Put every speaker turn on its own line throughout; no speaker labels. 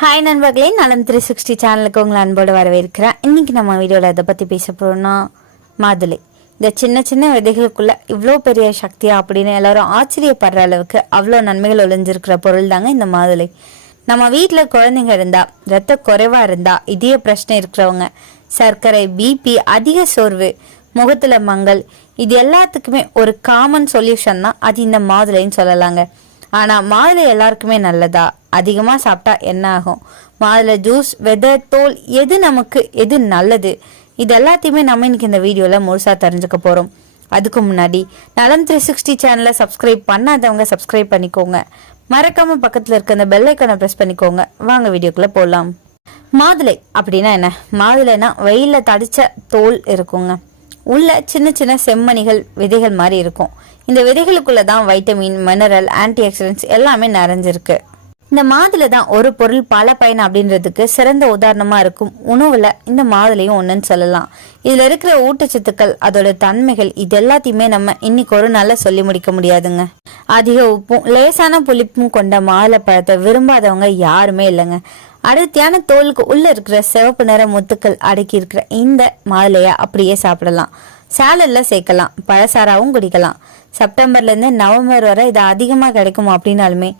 Hi நண்பர்களே. நலம் three sixty சேனலுக்கு உங்களை அன்போடு வரவேற்கிறேன். இன்றைக்கி நம்ம வீடியோவில் இதை பற்றி பேச போகிறோம்னா மாதுளை. இந்த சின்ன சின்ன விதைகளுக்குள்ள இவ்வளோ பெரிய சக்தியா அப்படின்னு எல்லோரும் ஆச்சரியப்படுற அளவுக்கு அவ்வளோ நன்மைகள் ஒளிஞ்சிருக்கிற பொருள் தாங்க இந்த மாதுளை. நம்ம வீட்டில் குழந்தைங்க இருந்தால் ரத்த குறைவாக இருந்தால் இதய பிரச்சனை இருக்கிறவங்க சர்க்கரை பிபி அதிக சோர்வு முகத்தில் மங்கல் இது எல்லாத்துக்குமே ஒரு காமன் சொல்யூஷன் தான். அது இந்த மாதுளைன்னு சொல்லலாங்க. ஆனால் மாதுளை எல்லாருக்குமே நல்லதா? அதிகமாக சாப்பிட்டா என்ன ஆகும்? மாதுளை ஜூஸ் வெதை தோல் எது நமக்கு எது நல்லது? இது எல்லாத்தையுமே நம்ம இன்னைக்கு இந்த வீடியோவில் முழுசாக தெரிஞ்சுக்க போகிறோம் அதுக்கு முன்னாடி நலம் த்ரீ சிக்ஸ்டி சேனலை சப்ஸ்கிரைப் பண்ணாதவங்க சப்ஸ்கிரைப் பண்ணிக்கோங்க. மறக்காமல் பக்கத்தில் இருக்க அந்த பெல்லைக்கனை ப்ரெஸ் பண்ணிக்கோங்க. வாங்க வீடியோக்குள்ளே போகலாம் மாதுளை அப்படின்னா என்ன? மாதுளைனா வெயிலில் தடித்த தோல் இருக்குங்க. உள்ள சின்ன சின்ன செம்மணிகள் விதைகள் மாதிரி இருக்கும். இந்த விதைகளுக்குள்ள தான் வைட்டமின் மினரல் ஆன்டி ஆக்சிடென்ட்ஸ் எல்லாமே நிறைஞ்சிருக்கு. இந்த மாதுளை தான் ஒரு பொருள் பல பயன் அப்படின்றதுக்கு சிறந்த உதாரணமா இருக்கும். உணவுல இந்த மாதுளையும் ஒன்றுன்னு சொல்லலாம். இதுல இருக்கிற ஊட்டச்சத்துக்கள் அதோட தன்மைகள் இது எல்லாத்தையுமே நம்ம இன்னைக்கு ஒரு நாள்ல சொல்லி முடிக்க முடியாதுங்க. அதிக உப்பும் லேசான புளிப்பும் கொண்ட மாதுளை பழத்தை விரும்பாதவங்க யாருமே இல்லைங்க. அடர்த்தியான தோலுக்கு உள்ள இருக்கிற சிவப்பு நிற முத்துக்கள் அடக்கி இருக்கிற இந்த மாதுளைய அப்படியே சாப்பிடலாம். சேலடில் சேர்க்கலாம். பழசாராவும் குடிக்கலாம். செப்டம்பர்ல இருந்து நவம்பர் வரை இது அதிகமா கிடைக்கும் அப்படின்னாலுமே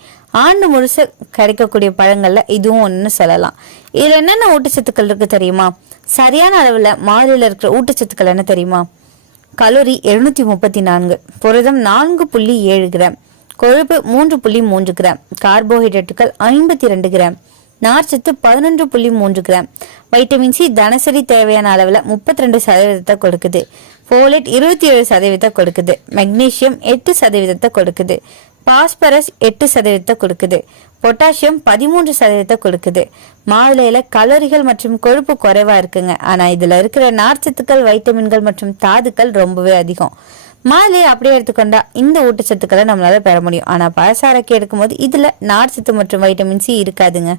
ஆண்டு முழுசு கிடைக்கக்கூடிய பழங்கள்ல இதுவும் ஒன்று சொல்லலாம். இதில் என்னென்ன ஊட்டச்சத்துக்கள் இருக்கு தெரியுமா? சரியான அளவுல மாதுளையில இருக்கிற ஊட்டச்சத்துக்கள் என்ன தெரியுமா? கலோரி எழுநூத்தி முப்பத்தி நான்கு புரதம் நான்கு புள்ளி ஏழு கிராம் கொழுப்பு மூன்று புள்ளி மூன்று கிராம் கார்போஹைட்ரேட்டுகள் ஐம்பத்தி ரெண்டு கிராம் நார்ச்சத்து பதினொன்று புள்ளி மூன்று கிராம் வைட்டமின் சி தினசரி தேவையான அளவில் முப்பத்தி ரெண்டு சதவீதத்தை கொடுக்குது. ஃபோலேட் இருபத்தி ஏழு சதவீதத்தை கொடுக்குது. மெக்னீசியம் எட்டு சதவீதத்தை கொடுக்குது. பாஸ்பரஸ் எட்டு சதவீதத்தை கொடுக்குது. பொட்டாசியம் பதிமூன்று சதவீதத்தை கொடுக்குது. மாதுளையில கலோரிகள் மற்றும் கொழுப்பு குறைவா இருக்குங்க. ஆனா இதுல இருக்கிற நார்ச்சத்துக்கள் வைட்டமின்கள் மற்றும் தாதுக்கள் ரொம்பவே அதிகம். மாதுளையை அப்படியே எடுத்துக்கொண்டா இந்த ஊட்டச்சத்துக்களை நம்மளால பெற முடியும். ஆனா பழசாரக்கு எடுக்கும்போது இதுல நார்ச்சத்து மற்றும் வைட்டமின் சி இருக்காதுங்க.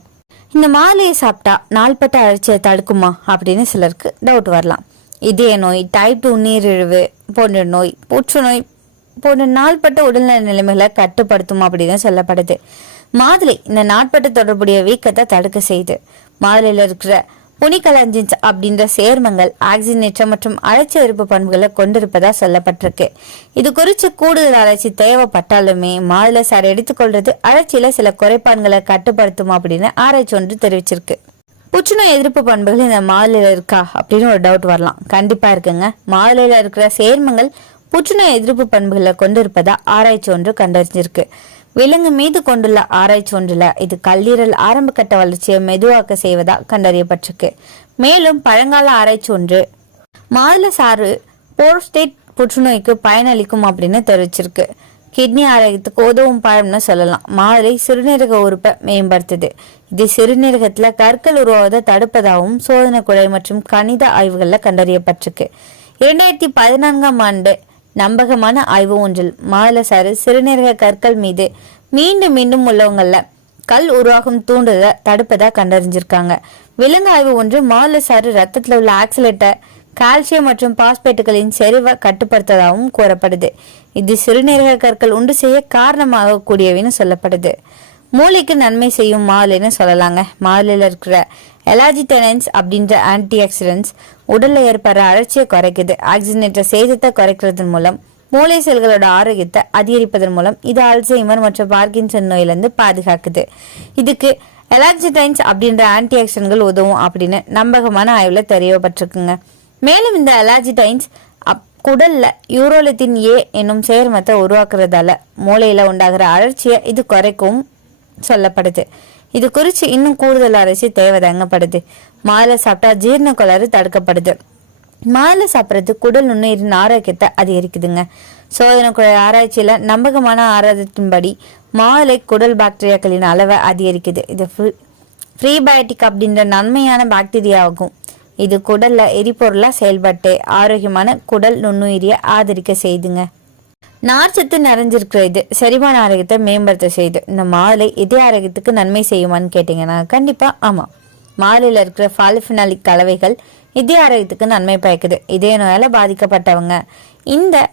இந்த மாதுளையை சாப்பிட்டா நாள்பட்ட அழற்சியை தடுக்குமா? அப்படின்னு சிலருக்கு டவுட் வரலாம். இதய நோய் டைப் டூ நீரிழிவு போன்ற நோய் புற்றுநோய் போன்ற நாள்பட்ட உடல்நல நிலைமைகளை கட்டுப்படுத்தும் அப்படின்னு சொல்லப்படுது. மாதுளை இந்த நாட்பட்ட தொடர்புடைய வீக்கத்தை தடுக்க செய்து மாதுளையில் இருக்கிற புனிகலஞ்சின்ஸ் அப்படின்ற சேர்மங்கள் ஆக்சிஜனேற்ற மற்றும் அழைச்சி எதிர்ப்பு பண்புகளை கொண்டிருப்பதா சொல்லப்பட்டிருக்கு. இது குறித்து கூடுதல் ஆராய்ச்சி தேவைப்பட்டாலுமே மாதுளை சார் எடுத்துக்கொள்றது அழைச்சியில சில குறைபாடுகளை கட்டுப்படுத்தும் அப்படின்னு ஆராய்ச்சி ஒன்று தெரிவிச்சிருக்கு. புற்றுநோய் எதிர்ப்பு பண்புகள் இந்த மாதுளையில் இருக்கா அப்படின்னு ஒரு டவுட் வரலாம். கண்டிப்பாக இருக்குங்க. மாதுளையில் இருக்கிற சேர்மங்கள் புற்றுநோய் எதிர்ப்பு பண்புகளை கொண்டிருப்பதாக ஆராய்ச்சி ஒன்று கண்டறிஞ்சிருக்கு. விலங்கு மீது கொண்டுள்ள ஆராய்ச்சி ஒன்றில் இது கல்லீரல் ஆரம்ப கட்ட வளர்ச்சியை மெதுவாக்க செய்வதாக கண்டறியப்பட்டிருக்கு. மேலும் பழங்கால ஆராய்ச்சி ஒன்று மாதுளை சாறு போர்ஸ்டேட் புற்றுநோய்க்கு பயனளிக்கும் அப்படின்னு தெரிவிச்சிருக்கு. கிட்னி ஆரோக்கியத்துக்கு உதவும் பழம்னு சொல்லலாம். மாதுளை சிறுநீரக உறுப்பை மேம்படுத்துது. இது சிறுநீரகத்துல கற்கள் உருவாவதை தடுப்பதாகவும் சோதனை குழாய் மற்றும் கணித ஆய்வுகள்ல கண்டறியப்பட்டிருக்கு. இரண்டாயிரத்தி பதினான்காம் ஆண்டு நம்பகமான ஆய்வு ஒன்றில் மாதுளை சாறு சிறுநீரக கற்கள் மீது மீண்டும் மீண்டும் உள்ளவங்கள கல் உருவாகும் தூண்டுதலை தடுப்பதா கண்டறிஞ்சிருக்காங்க. விலங்கு ஆய்வு ஒன்று மாதுளை சாறு ரத்தத்தில் உள்ள ஆக்சிலேட்டர் கால்சியம் மற்றும் பாஸ்பேட்டுகளின் செறிவை கட்டுப்படுத்ததாகவும் கூறப்படுது. இது சிறுநீரக கற்கள் உண்டு செய்ய காரணமாக கூடியவைன்னு சொல்லப்படுது. மூளைக்கு நன்மை செய்யும் மாதுளைன்னு சொல்லலாங்க. மாதுளையில் இருக்கிற எலாஜிட்டனன்ஸ் அப்படின்ற ஆன்டி ஆக்சிடென்ட்ஸ் உடலில் ஏற்படுற அழற்சியை குறைக்குது. ஆக்சிஜனேற்ற சேதத்தை குறைக்கிறதன் மூலம் மூளை செல்களோட ஆரோக்கியத்தை அதிகரிப்பதன் மூலம் இது அல்சைமர் மற்றும் பார்க்கின்சன் நோயிலிருந்து பாதுகாக்குது. இதுக்கு எலாக்சிடைன்ஸ் அப்படின்ற ஆன்டி ஆக்சிடென்ட்கள் உதவும் அப்படின்னு நம்பகமான ஆய்வில் தெரியப்பட்டிருக்குங்க மேலும் இந்த எலாஜிடைன்ஸ் குடல்ல யூரோலித்தின் ஏ என்னும் சேர்மத்தை உருவாக்குறதால மூளையில உண்டாகிற அழற்சியை இது குறைக்கும் சொல்லப்படுது. இது குறித்து இன்னும் கூடுதல் அரசு தேவைதாங்கப்படுது. மாதுளை சாப்பிட்டா ஜீரண கோளாறு தடுக்கப்படுது. மாலை சாப்பிட்றது குடல் நுண்ணுயிரின் ஆரோக்கியத்தை அதிகரிக்குதுங்க. சோதனை குழாய் ஆராய்ச்சியில நம்பகமான ஆராய்ச்சியின்படி மாலை குடல் பாக்டீரியாக்களின் அளவை அதிகரிக்குது. இது ஃப்ரீபயோட்டிக் அப்படின்ற நன்மையான பாக்டீரியா ஆகும். இது குடல்ல எரிபொருளாக செயல்பட்டு ஆரோக்கியமான குடல் நுண்ணுயிரியை ஆதரிக்க செய்துங்க. நார்ச்சத்து நிறைஞ்சிருக்கிற இது செரிமான ஆரோக்கியத்தை மேம்படுத்த செய்து இந்த மாதுளை இதய ஆரோக்கியத்துக்கு நன்மை செய்யுமான்னு கேட்டிங்கன்னா கண்டிப்பா ஆமாம் மாலையில் இருக்கிற ஃபாலிஃபினாலிக் கலவைகள் இதய ஆரோக்கியத்துக்கு நன்மை பயக்குது. இதய நோயால் பாதிக்கப்பட்டவங்க இந்த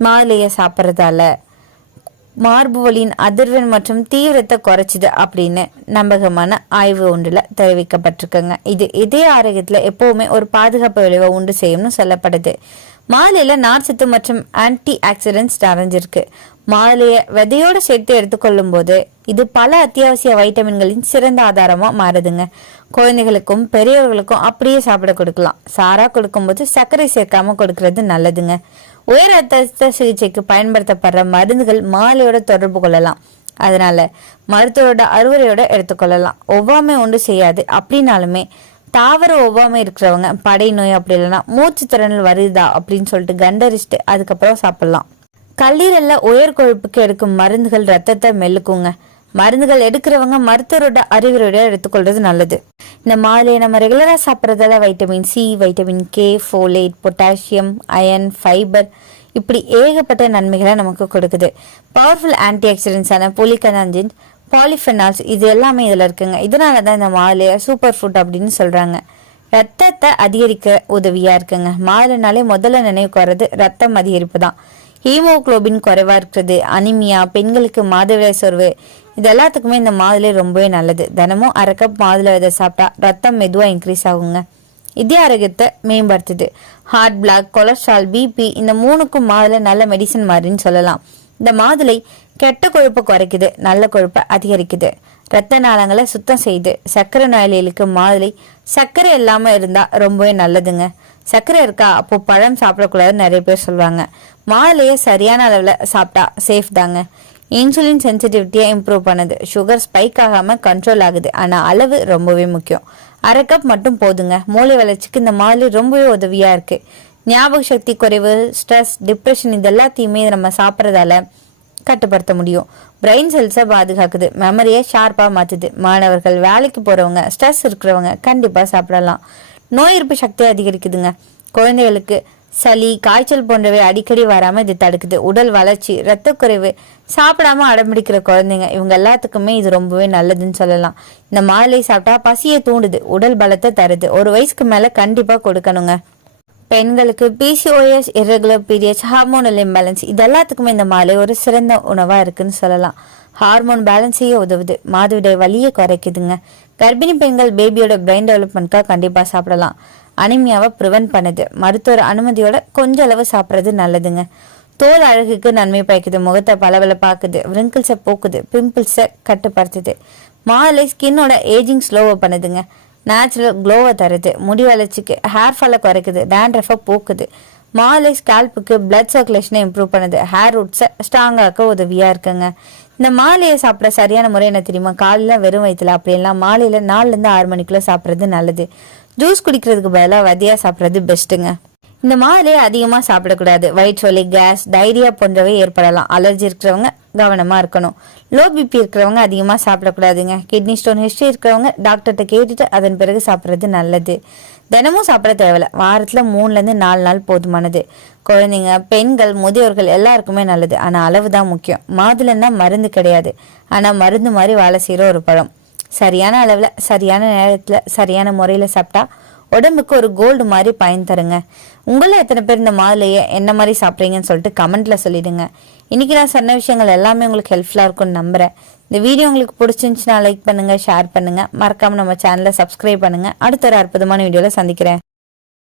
மாலையை சாப்பிட்றதால மார்பு வலியின் அதிர்வெண் மற்றும் தீவிரத்தை குறைச்சிது அப்படின்னு நம்பகமான ஆய்வு ஒன்றில் தெரிவிக்கப்பட்டிருக்குங்க. இது இதய ஆரோக்கியத்தில் எப்போவுமே ஒரு பாதுகாப்பு விளைவை உண்டு செய்யும்னு சொல்லப்படுது. மாலையில் நார்ச்சத்து மற்றும் ஆன்டி ஆக்சிடென்ட்ஸ் நிறைஞ்சிருக்கு. மாலையை விதையோட சேர்த்து எடுத்துக்கொள்ளும் போது இது பல அத்தியாவசிய வைட்டமின்களின் சிறந்த ஆதாரமாக மாறுதுங்க. குழந்தைகளுக்கும் பெரியவர்களுக்கும் அப்படியே சாப்பிட கொடுக்கலாம். சாரா கொடுக்கும்போது சர்க்கரை சேர்க்காம கொடுக்கறது நல்லதுங்க. உயர் அத்த சிகிச்சைக்கு பயன்படுத்தப்படுற மருந்துகள் மாலையோட தொடர்பு கொள்ளலாம். அதனால மருத்துவரோட அறுவரையோட எடுத்துக்கொள்ளலாம் ஒவ்வாமை ஒன்று செய்யாது. அப்படின்னாலுமே தாவர ஒவ்வாமை இருக்கிறவங்க படை நோய் அப்படி இல்லைன்னா மூச்சு திறனில் வருதா அப்படின்னு சொல்லிட்டு கண்டரிச்சுட்டு அதுக்கப்புறம் சாப்பிடலாம். கல்லீரல்ல உயர் கொழுப்புக்கு எடுக்கும் மருந்துகள் ரத்தத்தை மெல்லுக்குங்க மருந்துகள் எடுக்கிறவங்க மருத்துவரோட அறிவுரையோட எடுத்துக்கொள்றது நல்லது. இந்த மாலையை நம்ம ரெகுலராக சாப்பிட்றதால vitamin C vitamin K folate potassium iron fibre இப்படி ஏகப்பட்ட நன்மைகளை நமக்கு கொடுக்குது. பவர்ஃபுல் ஆன்டி ஆக்சிடென்ட்ஸான புலிகனாஞ்சின் பாலிஃபெனால்ஸ் இது எல்லாமே இதில் இருக்குங்க. இதனால தான் இந்த மாலையை சூப்பர் ஃபுட் அப்படின்னு சொல்கிறாங்க ரத்தத்தை அதிகரிக்க உதவியாக இருக்குங்க. மாலைனாலே முதல்ல நினைவுக்கு வர்றது ரத்தம் அதிகரிப்பு தான் ஹீமோக்ளோபின் குறைவாக இருக்கிறது அனிமியா பெண்களுக்கு மாதவிடாய் சோர்வு இது எல்லாத்துக்குமே இந்த மாதுளை ரொம்பவே நல்லது. தினமும் அரை கப் மாதுளை விதை சாப்பிட்டா ரத்தம் மெதுவாக இன்க்ரீஸ் ஆகுங்க. இதய ஆரோக்கியத்தை மேம்படுத்துது. ஹார்ட் பிளாக் கொலஸ்ட்ரால் பிபி இந்த மூணுக்கும் மாதுளை நல்ல மெடிசன் மாதிரின்னு சொல்லலாம். இந்த மாதுளை கெட்ட கொழுப்பை குறைக்குது நல்ல கொழுப்பை அதிகரிக்குது. ரத்த நாளங்களை சுத்தம் செய்து சர்க்கரை நோயாளிகளுக்கு மாதுளை சர்க்கரை இல்லாமல் இருந்தால் ரொம்பவே நல்லதுங்க. சர்க்கரை இருக்கா? அப்போ பழம் சாப்பிடக்கூடாதுன்னு நிறைய பேர் சொல்லுவாங்க மாதுளையை சரியான அளவில் சாப்பிட்டா சேஃப் தாங்க. இன்சுலின் சென்சிட்டிவிட்டியை இம்ப்ரூவ் பண்ணுது. சுகர் ஸ்பைக் ஆகாமல் கண்ட்ரோல் ஆகுது. ஆனால் அளவு ரொம்பவே முக்கியம். அரை கப் மட்டும் போதுங்க. மூளை வளர்ச்சிக்கு இந்த மாதுளை ரொம்பவே உதவியாக இருக்குது ஞாபக சக்தி குறைவு ஸ்ட்ரெஸ் டிப்ரெஷன் இது எல்லாத்தையுமே நம்ம சாப்பிட்றதால கட்டுப்படுத்த முடியும். பிரெயின் செல்ஸை பாதுகாக்குது. மெமரியை ஷார்ப்பாக மாற்றுது மாணவர்கள் வேலைக்கு போகிறவங்க ஸ்ட்ரெஸ் இருக்கிறவங்க கண்டிப்பாக சாப்பிடலாம். நோய் எதிர்ப்பு சக்தியை அதிகரிக்குதுங்க. குழந்தைகளுக்கு சளி காய்ச்சல் போன்றவை அடிக்கடி வராமல் இது தடுக்குது. உடல் வளர்ச்சி குறைவு சாப்பிடாம அடம்பிடிக்கிற குழந்தைங்க இவங்க எல்லாத்துக்குமே இது ரொம்பவே நல்லதுன்னு சொல்லலாம். இந்த மாலை சாப்பிட்டா பசியை தூண்டுது உடல் பலத்தை தருது. ஒரு வயசுக்கு மேலே கண்டிப்பாக கொடுக்கணுங்க. பெண்களுக்கு PCOS irregular periods hormonal imbalance இது எல்லாத்துக்குமே இந்த மாலை ஒரு சிறந்த உணவாக இருக்குன்னு சொல்லலாம். ஹார்மோன் பேலன்ஸையே உதவுது. மாதவிடாய் வலியை குறைக்குதுங்க. கர்ப்பிணி பெண்கள் பேபியோட பிரெயின் டெவலப்மெண்ட்காக கண்டிப்பாக சாப்பிடலாம். அனிமியாவை ப்ரிவென்ட் பண்ணுது. மருத்துவர் அனுமதியோட கொஞ்ச அளவு சாப்பிட்றது நல்லதுங்க. தோல் அழகுக்கு நன்மை பயக்குது. முகத்தை பளபளப்பாக்குது. விரிங்கிள்ஸை போக்குது. பிம்பிள்ஸை கட்டுப்படுத்துது. மாலை ஸ்கின்னோட ஏஜிங் ஸ்லோவை பண்ணுதுங்க. நேச்சுரல் க்ளோவை தருது. முடி வளர்ச்சிக்கு ஹேர் ஃபாலை குறைக்குது. டேண்ட்ரஃபை போக்குது. மாலை ஸ்கேல்புக்கு பிளட் சர்க்குலேஷனை இம்ப்ரூவ் பண்ணுது. ஹேர் ரூட்ஸை ஸ்ட்ராங்காக்க உதவியாக இருக்குங்க. இந்த மாலையை சாப்பிட சரியான முறை என்ன தெரியுமா? காலையில் வெறும் வயிற்றுல அப்படியெல்லாம் மாலையில் நாலுலேருந்து ஆறு மணிக்குள்ளே சாப்பிட்றது நல்லது. ஜூஸ் குடிக்கிறதுக்கு பதிலாக வதியாக சாப்பிட்றது பெஸ்ட்டுங்க இந்த மாலையை அதிகமாக சாப்பிடக்கூடாது. வயிற்று கேஸ் டைரியா போன்றவை ஏற்படலாம். அலர்ஜி இருக்கிறவங்க கவனமாக இருக்கணும். லோ பிபி இருக்கிறவங்க அதிகமாக சாப்பிடக்கூடாதுங்க. கிட்னி ஸ்டோன் ஹிஸ்ட்ரி இருக்கிறவங்க டாக்டர்கிட்ட கேட்டுட்டு அதன் பிறகு சாப்பிட்றது நல்லது. தினமும் சாப்பிட தேவையில்ல. வாரத்தில் மூணுலேருந்து நாலு நாள் போதுமானது. குழந்தைங்க பெண்கள் முதியோர்கள் எல்லாருக்குமே நல்லது. ஆனால் அளவு தான் முக்கியம். மாதுளைன்னா மருந்து கிடையாது. ஆனால் மருந்து மாதிரி வேலை செய்கிற ஒரு பழம். சரியான அளவில் சரியான நேரத்தில் சரியான முறையில் சாப்பிட்டா உடம்புக்கு ஒரு கோல்டு மாதிரி பயன் தருங்க. உங்களை எத்தனை பேர் இந்த மாதிரிலேயே என்ன மாதிரி சாப்பிட்றீங்கன்னு சொல்லிட்டு கமெண்ட்டில் சொல்லிடுங்க. இன்னைக்கு நான் சொன்ன விஷயங்கள் எல்லாமே உங்களுக்கு ஹெல்ப்ஃபுல்லாக இருக்கும்னு நம்புகிறேன் இந்த வீடியோ உங்களுக்கு பிடிச்சிருந்துச்சுன்னா லைக் பண்ணுங்கள் ஷேர் பண்ணுங்கள் மறக்காமல் நம்ம சேனலை சப்ஸ்கிரைப் பண்ணுங்க. அடுத்த ஒரு அற்புதமான வீடியோவில் சந்திக்கிறேன்.